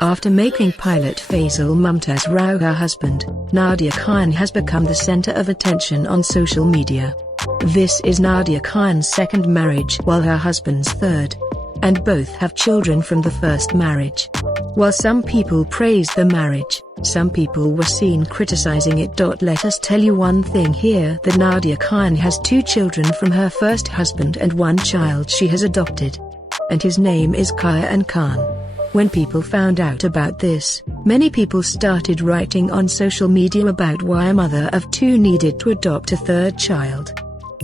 After making pilot Faisal Mumtaz Rao her husband, Nadia Khan has become the center of attention on social media. This is Nadia Khan's second marriage while her husband's third. And both have children from the first marriage. While some people praise the marriage, some people were seen criticizing it. Let us tell you one thing here, that Nadia Khan has 2 children from her first husband and 1 child she has adopted. And his name is Khan Khan. When people found out about this, many people started writing on social media about why a mother of 2 needed to adopt a third child.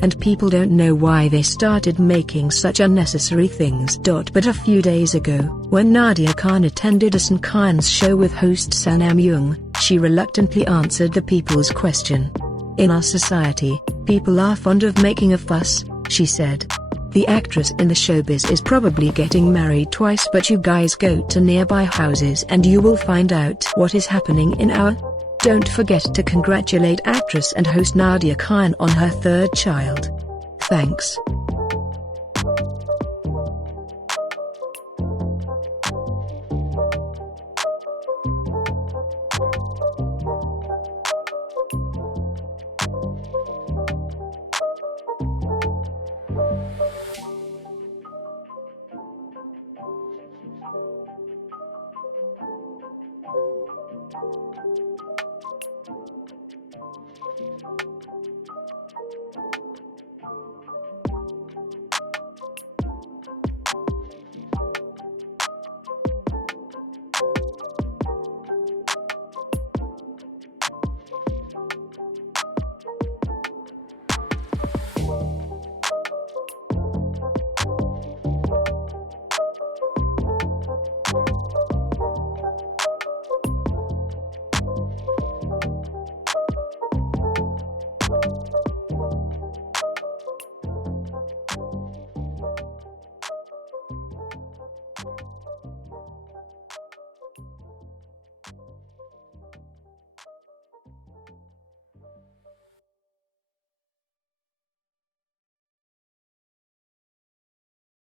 And people don't know why they started making such unnecessary things. But a few days ago, when Nadia Khan attended Ahsan Khan's show with host Sanam Young, she reluctantly answered the people's question. In our society, people are fond of making a fuss, she said. The actress in the showbiz is probably getting married twice, but you guys go to nearby houses and you will find out what is happening in our... Don't forget to congratulate actress and host Nadia Khan on her third child. Thanks.